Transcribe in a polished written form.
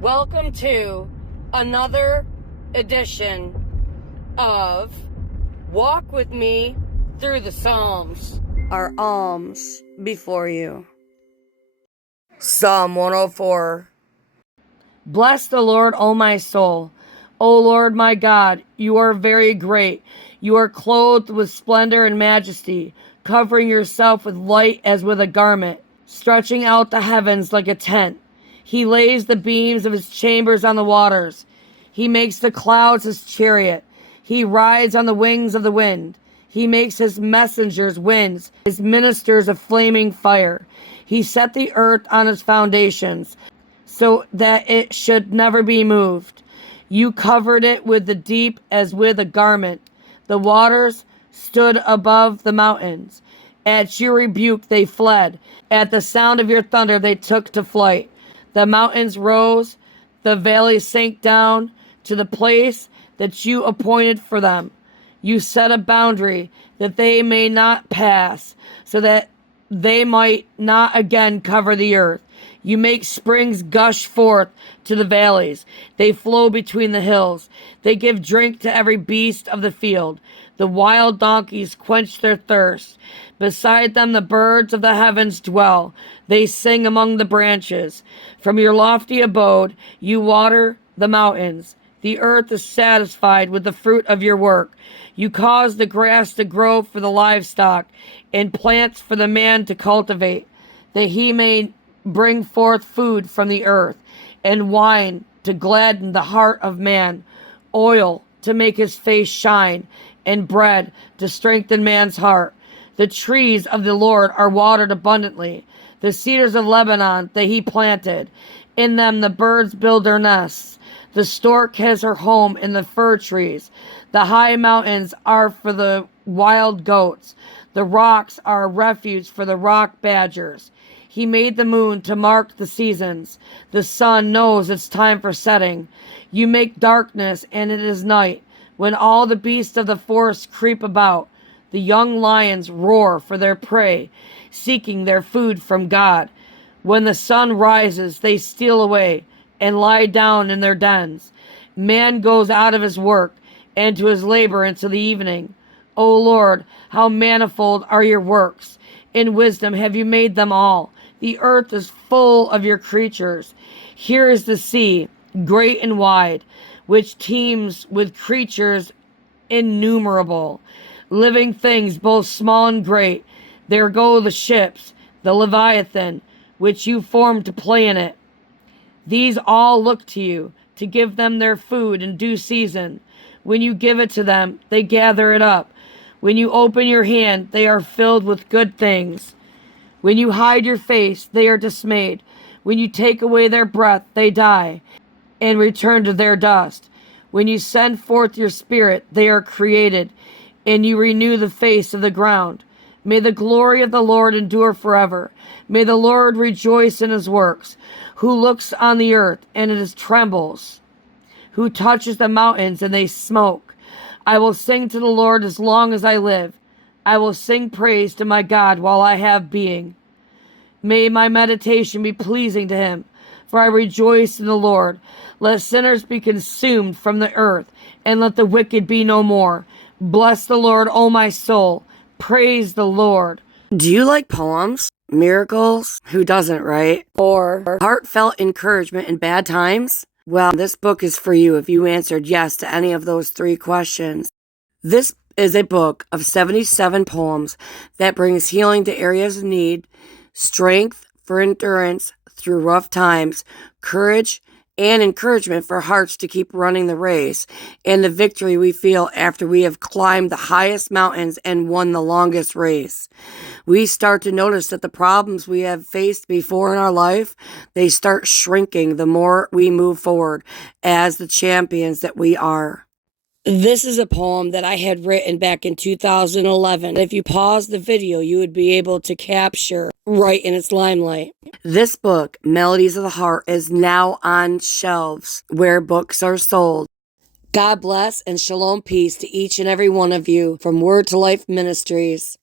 Welcome to another edition of Walk With Me Through the Psalms. Our alms before you. Psalm 104. Bless the Lord, O my soul. O Lord my God, you are very great. You are clothed with splendor and majesty, covering yourself with light as with a garment, stretching out the heavens like a tent. He lays the beams of his chambers on the waters. He makes the clouds his chariot. He rides on the wings of the wind. He makes his messengers winds, his ministers a flaming fire. He set the earth on its foundations, so that it should never be moved. You covered it with the deep as with a garment. The waters stood above the mountains. At your rebuke they fled. At the sound of your thunder they took to flight. The mountains rose, the valleys sank down to the place that you appointed for them. You set a boundary that they may not pass, so that they might not again cover the earth. You make springs gush forth to the valleys. They flow between the hills. They give drink to every beast of the field. The wild donkeys quench their thirst. Beside them the birds of the heavens dwell. They sing among the branches. From your lofty abode you water the mountains. The earth is satisfied with the fruit of your work. You cause the grass to grow for the livestock, and plants for the man to cultivate, that he may bring forth food from the earth, and wine to gladden the heart of man, oil to make his face shine, and bread to strengthen man's heart. The trees of the Lord are watered abundantly, the cedars of Lebanon that he planted. In them the birds build their nests. The stork has her home in the fir trees. The high mountains are for the wild goats. The rocks are a refuge for the rock badgers. He made the moon to mark the seasons. The sun knows it's time for setting. You make darkness, and it is night, when all the beasts of the forest creep about. The young lions roar for their prey, seeking their food from God. When the sun rises, they steal away and lie down in their dens. Man goes out of his work and to his labor until the evening. O Lord, how manifold are your works! In wisdom have you made them all. The earth is full of your creatures. Here is the sea, great and wide, which teems with creatures innumerable, living things both small and great. There go the ships, the Leviathan, which you formed to play in it. These all look to you, to give them their food in due season. When you give it to them, they gather it up. When you open your hand, they are filled with good things. When you hide your face, they are dismayed. When you take away their breath, they die and return to their dust. When you send forth your spirit, they are created, and you renew the face of the ground. May the glory of the Lord endure forever. May the Lord rejoice in his works, who looks on the earth, and it trembles, who touches the mountains, and they smoke. I will sing to the Lord as long as I live. I will sing praise to my God while I have being. May my meditation be pleasing to him, for I rejoice in the Lord. Let sinners be consumed from the earth, and let the wicked be no more. Bless the Lord, O my soul. Praise the Lord. Do you like poems, miracles? Who doesn't, right? Or heartfelt encouragement in bad times? Well, this book is for you if you answered yes to any of those three questions. This is a book of 77 poems that brings healing to areas of need, strength for endurance through rough times, courage and encouragement for hearts to keep running the race, and the victory we feel after we have climbed the highest mountains and won the longest race. We start to notice that the problems we have faced before in our life, they start shrinking the more we move forward as the champions that we are. This is a poem that I had written back in 2011. If you pause the video, you would be able to capture right in its limelight. This book, Melodies of the Heart, is now on shelves where books are sold. God bless and shalom peace to each and every one of you from Word to Life Ministries.